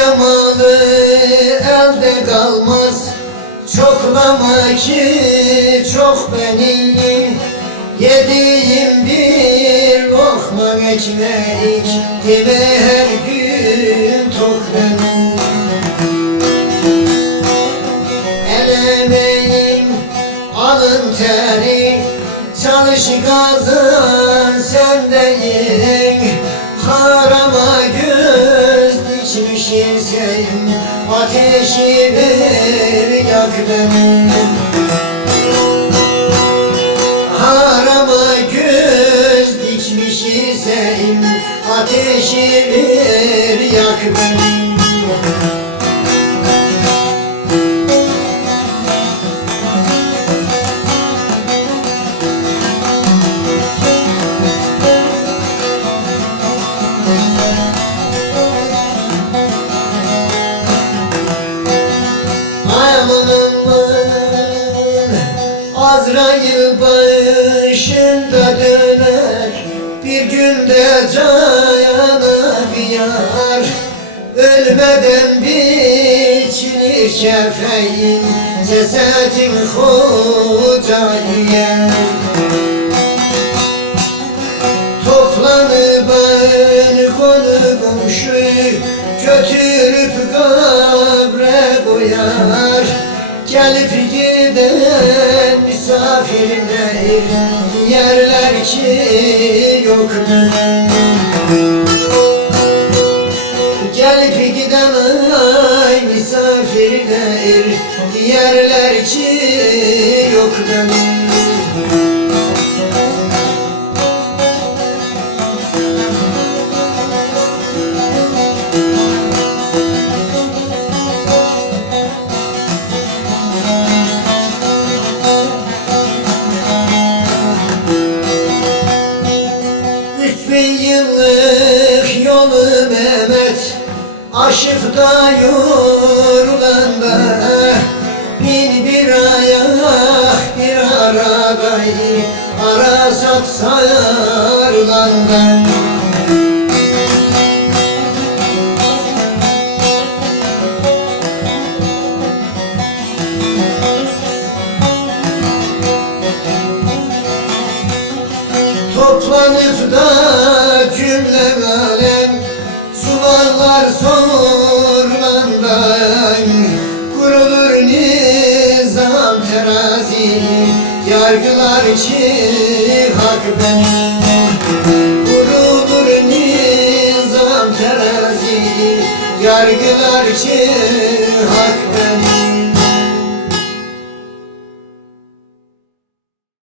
yamalı elde kalmaz. Çoklama ki çok benim, yediğim bir lokma ekmek, yeme her gün tok benim. El emeğim, alın teri, çalış kazan sen değil. Harama göz dikmişsin sen, ateşi ver yak benim. Harama göz dikmişsin sen, ateşi ver yak benim. Azrail başında döner, bir günde cana biyar. Ölmeden biçilir kefeyin, cesedin hoca yer. Toplanıp konu komşu, götürüp kabre koyar. Gelip giden misafirler, yerler ki yok mu? Gelip giden ay misafirler, yerler ki yok mu? Yıllık yolu Mehmet aşıp da yorulanda, bin bir ayak bir aradayı arasat sarılanda. Toplanıp da cümle alem suvarlar sorlandan, kurulur nizam terazi, yargılar ki hak benim. Kurulur nizam terazi, yargılar ki hak benim.